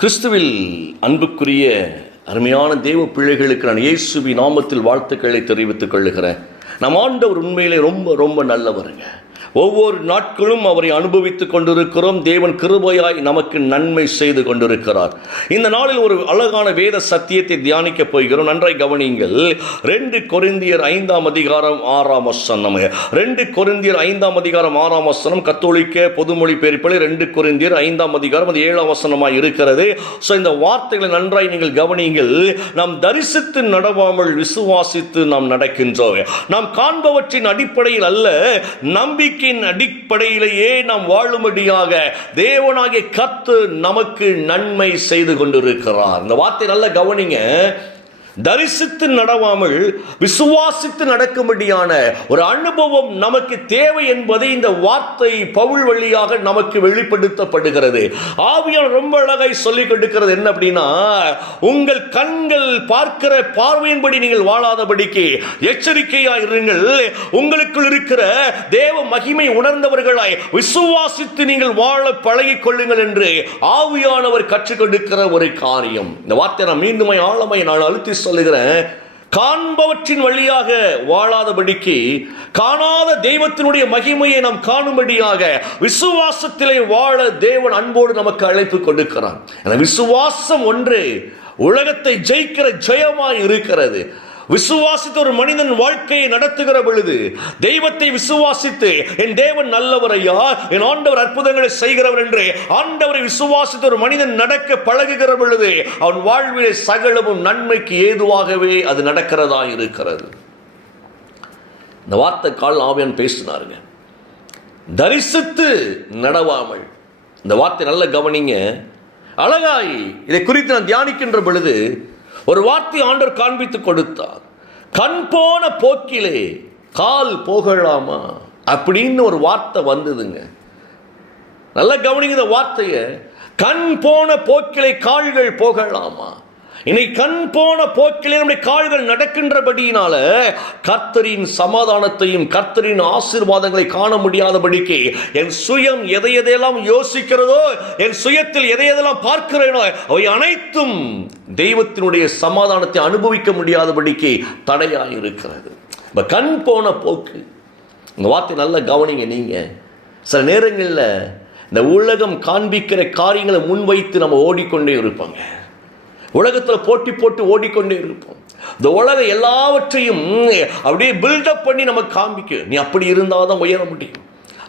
கிறிஸ்துவில் அன்புக்குரிய அருமையான தேவ பிள்ளைகளுக்கு நான் இயேசுவி நாமத்தில் வாழ்த்துக்களை தெரிவித்துக் கொள்ளுகிறேன். நம் ஆண்டவர் உண்மையிலே ரொம்ப ரொம்ப நல்லவருங்க. ஒவ்வொரு நாட்களும் அவரை அனுபவித்துக் கொண்டிருக்கிறோம். தேவன் கிருபையாய் நமக்கு நன்மை செய்து கொண்டிருக்கிறார். இந்த நாளில் ஒரு அழகான வேத சத்தியத்தை தியானிக்க போகிறோம். நன்றாய் கவனியுங்கள். ரெண்டு கொரிந்தியர் ஐந்தாம் அதிகாரம் ஆறாம் வசனம். ரெண்டு கொரிந்தியர் ஐந்தாம் அதிகாரம் ஆறாம் வசனம். கத்தோலிக்க பொதுமொழி பெருப்பலை ரெண்டு கொரிந்தியர் ஐந்தாம் அதிகாரம் அது ஏழாம் வசனமாக இருக்கிறது. ஸோ இந்த வார்த்தைகளை நன்றாய் நீங்கள் கவனியுங்கள். நாம் தரிசித்து நடவாமல் விசுவாசித்து நாம் நடக்கின்றோம். நாம் காண்பவற்றின் அடிப்படையில் அல்ல நம்பிக்கை நம்பிக்கையின் அடிப்படையிலேயே நாம் வாழும்படியாக தேவனாகிய கத்து நமக்கு நன்மை செய்து கொண்டிருக்கிறார். இந்த வார்த்தை நல்ல கவனிங்க. தரிசித்து நடவாமல் விசுவாசித்து நடக்கும்படியான ஒரு அனுபவம் நமக்கு தேவை என்பதை இந்த வார்த்தை பவுல் வழியாக நமக்கு வெளிப்படுத்தப்படுகிறது. ஆவியால் ரொம்ப அழகாய் சொல்லிக் கொடுக்கிறது என்ன அப்படின்னா உங்கள் கண்கள் பார்க்கிற பார்வையின்படி நீங்கள் வாழாதபடிக்கு எச்சரிக்கையாய் இருங்கள். உங்களுக்குள் இருக்கிற தேவ மகிமை உணர்ந்தவர்களாய் விசுவாசித்து நீங்கள் வாழ பழகிக் கொள்ளுங்கள் என்று ஆவியானவர் கற்றுக் கொடுக்கிற ஒரு காரியம். இந்த வார்த்தை நான் மீண்டும் ஆழமை நான் அழுத்தி சொல்லுகிறேன் காண்பவற்றின் வழியாக வாழாதபடிக்கு காணாத தெய்வத்தினுடைய மகிமையை நாம் காணும்படியாக விசுவாசத்திலே வாழ தேவன் அன்போடு நமக்கு அழைப்பு கொடுக்கிறான் விசுவாசம் ஒன்று உலகத்தை ஜெயிக்கிற ஜெயமாய் இருக்கிறது. விசுவாசித்த ஒரு மனிதன் வாழ்க்கையை நடத்துகிற பொழுது தெய்வத்தை விசுவாசித்து என் தேவன் நல்லவர் ஐயா என் ஆண்டவர் அற்புதங்களை செய்கிறவர் என்று ஆண்டவரை விசுவாசித்த ஒரு மனிதன் நடக்க பழகுகிற பொழுது அவன் வாழ்விலே சகலமும் நன்மைக்கு ஏதுவாகவே அது நடக்கிறதா இருக்கிறது. இந்த வார்த்தை கால் ஆவியான் பேசினாருங்க. தரிசித்து நடவாமல். இந்த வார்த்தை நல்ல கவனிங்க. அழகாய் இதை குறித்து நான் தியானிக்கின்ற பொழுது ஒரு வார்த்தை ஆண்டர் காண்பித்து கொடுத்தார். கண் போன போக்கிலே கால் போகலாமா? அப்படின்னு ஒரு வார்த்தை வந்ததுங்க. நல்லா கவனிங்க வார்த்தையை. கண் போன போக்கிலே கால்கள் போகலாமா? இன்னைக்கு கண் போன போக்கிலே நம்முடைய கால்கள் நடக்கின்றபடியினால கர்த்தரின் சமாதானத்தையும் கர்த்தரின் ஆசீர்வாதங்களை காண முடியாதபடிக்கு என் சுயம் எதை எதையெல்லாம் யோசிக்கிறதோ என் சுயத்தில் எதை எதெல்லாம் பார்க்கிறேனோ அவை அனைத்தும் தெய்வத்தினுடைய சமாதானத்தை அனுபவிக்க முடியாதபடிக்கு தடையாக இருக்கிறது இப்போ கண் போன போக்கு இந்த வார்த்தை நல்லா கவனிங்க நீங்கள் சில நேரங்களில் இந்த உலகம் காண்பிக்கிற காரியங்களை முன்வைத்து நம்ம ஓடிக்கொண்டே இருப்பாங்க. உலகத்தில் போட்டி போட்டு ஓடிக்கொண்டே இருப்போம். இந்த உலகம் எல்லாவற்றையும் அப்படியே பில்டப் பண்ணி நமக்கு காமிக்க நீ அப்படி இருந்தால் தான் உயர முடியும்.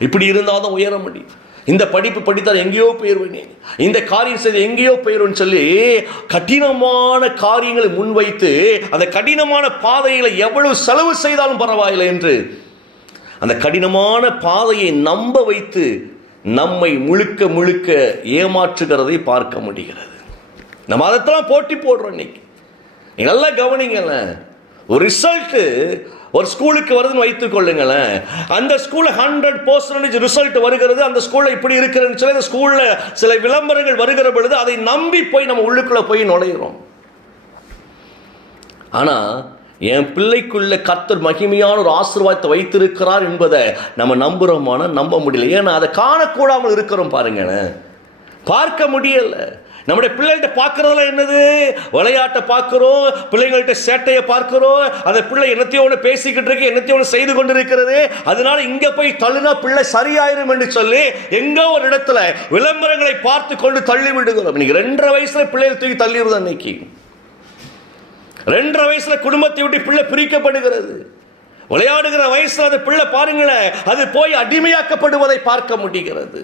இப்படி இருந்தால் தான் உயர முடியும். இந்த படிப்பு படித்தால் எங்கேயோ போயிடுவேன் இந்த காரியம் செய்து எங்கேயோ போயிடுவேன்னு சொல்லி கடினமான காரியங்களை முன்வைத்து அந்த கடினமான பாதைகளை எவ்வளவு செலவு செய்தாலும் பரவாயில்லை என்று அந்த கடினமான பாதையை நம்ப வைத்து நம்மை முழுக்க முழுக்க ஏமாற்றுகிறதை பார்க்க முடிகிறது. நம்ம அதைத்தான் போட்டி போடுறோம் இன்னைக்கு. நல்லா கவனிங்களேன். ஒரு ரிசல்ட்டு ஒரு ஸ்கூலுக்கு வருதுன்னு வைத்துக் கொள்ளுங்களேன். அந்த ஸ்கூலில் ஹண்ட்ரட் பர்சன்டேஜ் ரிசல்ட் வருகிறது அந்த ஸ்கூலில் இப்படி இருக்கிறேன்னு சொல்லி அந்த ஸ்கூலில் சில விளம்பரங்கள் வருகிற பொழுது அதை நம்பி போய் நம்ம உள்ளுக்குள்ளே போய் நுழையிறோம். ஆனால் என் பிள்ளைக்குள்ள கத்தர் மகிமையான ஒரு ஆசீர்வாதத்தை வைத்திருக்கிறார் என்பதை நம்ம நம்புகிறோமான நம்ப முடியல. ஏன்னா அதை காணக்கூடாமல் இருக்கிறோம் பாருங்களேன். பார்க்க முடியல. நம்முடைய பிள்ளைகிட்ட பார்க்கறதுல என்னது? விளையாட்டை பார்க்குறோம் பிள்ளைங்கள்ட்ட சேட்டையை பார்க்குறோம் அந்த பிள்ளை என்னத்தையோ ஒன்று பேசிக்கிட்டு இருக்கு என்னத்தையும் ஒன்று செய்து கொண்டு இருக்கிறது அதனால இங்கே போய் தள்ளுனா பிள்ளை சரியாயிரும் என்று சொல்லி எங்கோ ஒரு இடத்துல விளம்பரங்களை பார்த்து கொண்டு தள்ளி விடுகிறோம். இன்னைக்கு ரெண்டரை வயசில் பிள்ளைகள் தூக்கி தள்ளிடுது அன்னைக்கு. ரெண்டரை வயசில் குடும்பத்தை விட்டு பிள்ளை பிரிக்கப்படுகிறது. விளையாடுகிற வயசில் அது பிள்ளை பாருங்களேன் அது போய் அடிமையாக்கப்படுவதை பார்க்க முடிகிறது.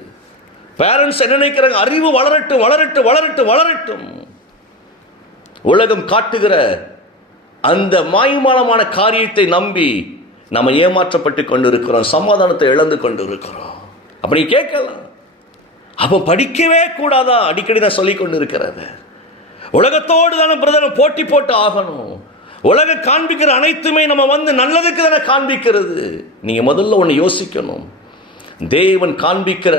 பேரண்ட்ஸ் என்ன நினைக்கிறாங்க? அறிவு வளரட்டும் வளரட்டும் வளரட்டும் வளரட்டும். உலகம் காட்டுகிற அந்த மாய்மாலமான காரியத்தை நம்பி நம்ம ஏமாற்றப்பட்டு கொண்டு இருக்கிறோம் சமாதானத்தை இழந்து கொண்டு இருக்கிறோம் அப்படி கேட்கலாம். அப்போ படிக்கவே கூடாதா? அடிக்கடி நான் சொல்லி கொண்டு இருக்கிறது உலகத்தோடு தானே பிரதமர் போட்டி போட்டு ஆகணும். உலகம் காண்பிக்கிற அனைத்துமே நம்ம வந்து நல்லதுக்கு தானே காண்பிக்கிறது. நீங்கள் முதல்ல ஒன்று யோசிக்கணும். தேவன் காண்பிக்கிற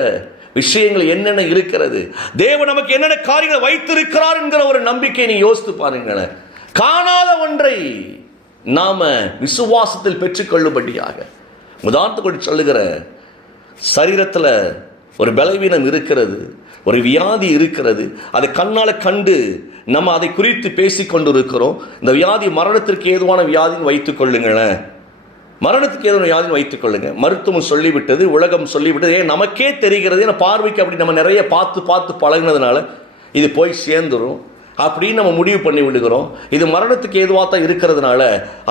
விஷயங்கள் என்னென்ன இருக்கிறது? தேவன் நமக்கு என்னென்ன காரியங்களை வைத்திருக்கிறார் என்கிற ஒரு நம்பிக்கை நீ யோசித்து பாருங்களேன். காணாத ஒன்றை நாம விசுவாசத்தில் பெற்றுக்கொள்ளும்படியாக. உதாரணத்துக்கு சொல்லுகிற சரீரத்தில் ஒரு பலவீனம் இருக்கிறது ஒரு வியாதி இருக்கிறது அதை கண்ணால் கண்டு நம்ம அதை குறித்து பேசிக்கொண்டு கொண்டிருக்கிறோம் இந்த வியாதி மரணத்திற்கு ஏதுவான வியாதின்னு வைத்துக் கொள்ளுங்களேன் மரணத்துக்கு ஏதோ யாரும் வைத்துக் கொள்ளுங்க. மருத்துவம் சொல்லிவிட்டது உலகம் சொல்லிவிட்டது. ஏன் நமக்கே தெரிகிறது ஏன்னா பார்வைக்கு அப்படி நம்ம நிறைய பார்த்து பார்த்து பழகினதுனால இது போய் சேர்ந்துரும். அப்படின்னு நம்ம முடிவு பண்ணி விடுகிறோம். இது மரணத்துக்கு ஏதுவாக தான் இருக்கிறதுனால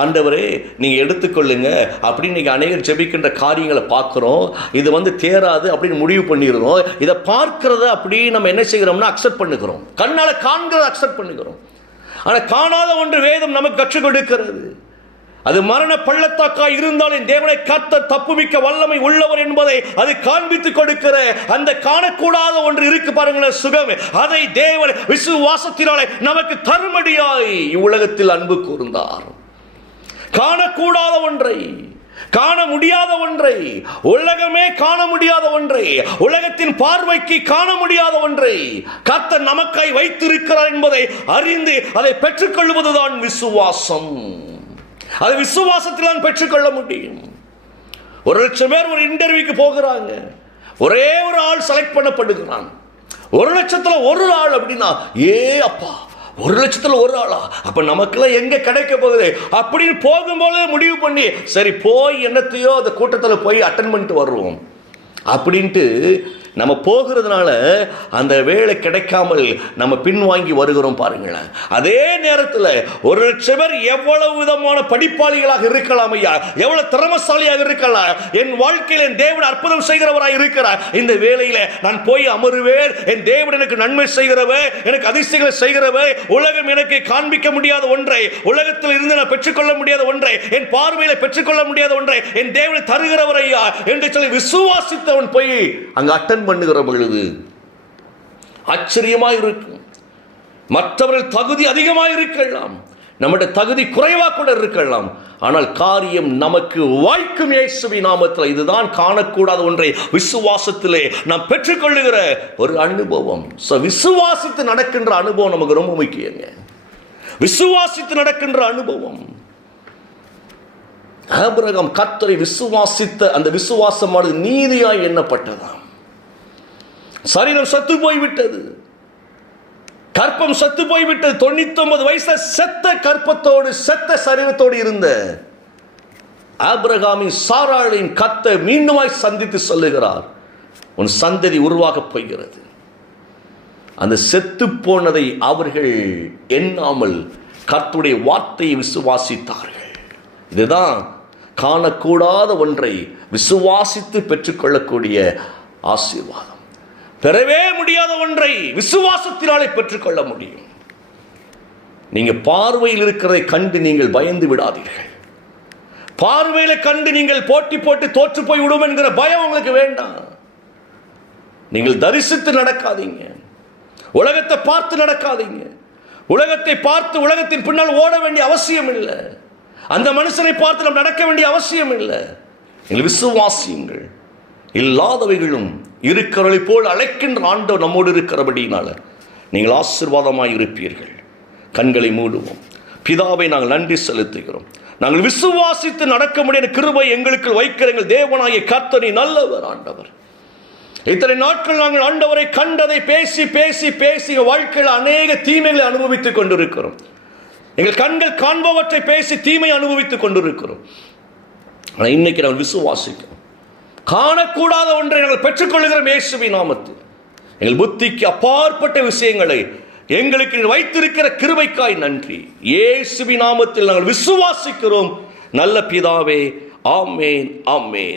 ஆண்டவரே நீங்கள் எடுத்துக்கொள்ளுங்க அப்படின்னு நீங்கள் அநேகர் ஜெபிக்கின்ற காரியங்களை பார்க்குறோம். இது வந்து தேராது அப்படின்னு முடிவு பண்ணிடுறோம். இதை பார்க்கிறத அப்படி நம்ம என்ன செய்கிறோம்னா அக்செப்ட் பண்ணுகிறோம். கண்ணால் காண்கிறத அக்செப்ட் பண்ணுகிறோம். ஆனால் காணாத ஒன்று வேதம் நமக்கு கற்றுக் கொடுக்கிறது. அது மரண பள்ளத்தாக்கா இருந்தாலும் தேவனை கத்த தப்புமிக்க வல்லமை உள்ளவர் என்பதை அது காண்பித்து கொடுக்கிற அந்த காணக்கூடாத ஒன்று இருக்கு பாருங்களேன் சுகம். அதை தேவன் விசுவாசத்தினாலே நமக்கு தருமடியாய் இவ்வுலகத்தில் அன்பு கூர்ந்தார். காணக்கூடாத ஒன்றை காண முடியாத ஒன்றை உலகமே காண முடியாத ஒன்றை உலகத்தின் பார்வைக்கு காண முடியாத ஒன்றை கர்த்தர் நமக்காய் வைத்திருக்கிறார் என்பதை அறிந்து அதை பெற்றுக்கொள்வதுதான் விசுவாசம். அது விசுவாசத்தில் தான் பெற்றுக்கொள்ள முடியும். ஒரு லட்சம் பேர் ஒரு இன்டர்வியூக்கு போகிறாங்க. ஒரே ஒரு ஆள் செலக்ட் பண்ணப்படுகிறான். ஒரு லட்சத்தில் ஒரு ஆள் அப்படின்னா ஏ அப்பா ஒரு லட்சத்தில் ஒரு ஆளா? அப்போ நமக்கெல்லாம் எங்கே கிடைக்க போகுது? அப்படின்னு போகும்போது முடிவு பண்ணி சரி போய் என்னத்தையோ அந்த கூட்டத்தில் போய் அட்டன் பண்ணிட்டு வருவோம். அப்படின்ட்டு நம்ம போகிறதுனால அந்த வேலை கிடைக்காமல் நம்ம பின்வாங்கி வருகிறோம் பாருங்களேன். அதே நேரத்தில் ஒரு லட்சம் பேர் எவ்வளவு விதமான படிப்பாளிகளாக இருக்கலாம் ஐயா? எவ்வளவு திறமசாலியாக இருக்கலாம்? என் வாழ்க்கையில் என் தேவன் அற்புதம் செய்கிறவராக இருக்கிறார். இந்த வேலையில நான் போய் அமருவேன். என் தேவன் எனக்கு நன்மை செய்கிறவர் எனக்கு அதிசயங்களை செய்கிறவர். உலகம் எனக்கு காண்பிக்க முடியாத ஒன்றை உலகத்தில் இருந்து நான் பெற்றுக்கொள்ள முடியாத ஒன்றை என் பார்வையில் பெற்றுக்கொள்ள முடியாத ஒன்றை என் தேவனை தருகிறவர் ஐயா? என்று சொல்லி விசுவாசித்தவன் போய் அங்கு அட்டன் பண்ணுகிற பொழுது ஆச்சரியமாக இருக்கும் மற்றவர்கள் தகுதி அதிகமாக இருக்கலாம். நம்முடைய தகுதி குறைவாக கூட இருக்கலாம். ஆனால் காரியம் நமக்கு வாய்க்கும் இயேசுவி நாமத்தில் இதுதான் காணக்கூடாத ஒன்றை விசுவாசத்திலே நாம் பெற்றுக்கொள்ளுகிற ஒரு அனுபவம். ஸோ விசுவாசித்து நடக்கின்ற அனுபவம் நமக்கு ரொம்ப முக்கியங்க. விசுவாசித்து நடக்கின்ற அனுபவம். ஆபிரகம் கத்தரை விசுவாசித்த அந்த விசுவாசமானது நீதியாய் எண்ணப்பட்டதாம். சரீரம் சத்து போய்விட்டது. கற்பம் சத்து போய்விட்டது. தொண்ணூத்தொன்பது வயசுல செத்த கற்பத்தோடு செத்த சரீரத்தோடு இருந்த ஆப்ரகாமின் சாராளின் கத்தை மீண்டுமாய் சந்தித்து சொல்லுகிறார் உன் சந்ததி உருவாகப் போகிறது. அந்த செத்து போனதை அவர்கள் எண்ணாமல் கர்த்துடைய வார்த்தையை விசுவாசித்தார்கள். இதுதான் காணக்கூடாத ஒன்றை விசுவாசித்து பெற்றுக்கொள்ளக்கூடிய ஆசீர்வாதம். பெறவே முடியாத ஒன்றை விசுவாசத்தினாலே பெற்றுக்கொள்ள முடியும். நீங்கள் பார்வையில் இருக்கிறதை கண்டு நீங்கள் பயந்து விடாதீர்கள். பார்வையில கண்டு நீங்கள் போட்டி போட்டு தோற்று போய் விடும் என்கிற பயம் உங்களுக்கு வேண்டாம். நீங்கள் தரிசித்து நடக்காதீங்க. உலகத்தை பார்த்து நடக்காதீங்க. உலகத்தை பார்த்து உலகத்தின் பின்னால் ஓட வேண்டிய அவசியம் இல்லை. அந்த மனுஷனை பார்த்து நாம் நடக்க வேண்டிய அவசியம் இல்லை. நீங்கள் விசுவாசியுங்கள். இல்லாதவைகளும் இருக்கிறவளை போல் அழைக்கின்ற ஆண்டவர் நம்மோடு இருக்கிறபடினால நீங்கள் ஆசீர்வாதமாக இருப்பீர்கள். கண்களை மூடுவோம். பிதாவை நாங்கள் நன்றி செலுத்துகிறோம். நாங்கள் விசுவாசித்து நடக்க முடியாத கிருபை எங்களுக்கு வைக்கிற எங்கள் தேவனாகிய கர்த்தனை நல்லவர் ஆண்டவர். இத்தனை நாட்கள் நாங்கள் ஆண்டவரை கண்டதை பேசி பேசி பேசி வாழ்க்கையில் அநேக தீமைகளை அனுபவித்துக் கொண்டிருக்கிறோம். எங்கள் கண்கள் காண்பவற்றை பேசி தீமை அனுபவித்துக் கொண்டிருக்கிறோம். ஆனால் இன்னைக்கு நாங்கள் விசுவாசிக்கிறோம். காணக்கூடாத ஒன்றை நாங்கள் பெற்றுக்கொள்கிறோம் இயேசுவி நாமத்தில். எங்கள் புத்திக்கு அப்பாற்பட்ட விஷயங்களை எங்களுக்கு வைத்திருக்கிற கிருபைக்காய் நன்றி. இயேசுவி நாமத்தில் நாங்கள் விசுவாசிக்கிறோம். நல்ல பிதாவே ஆமேன் ஆமேன்.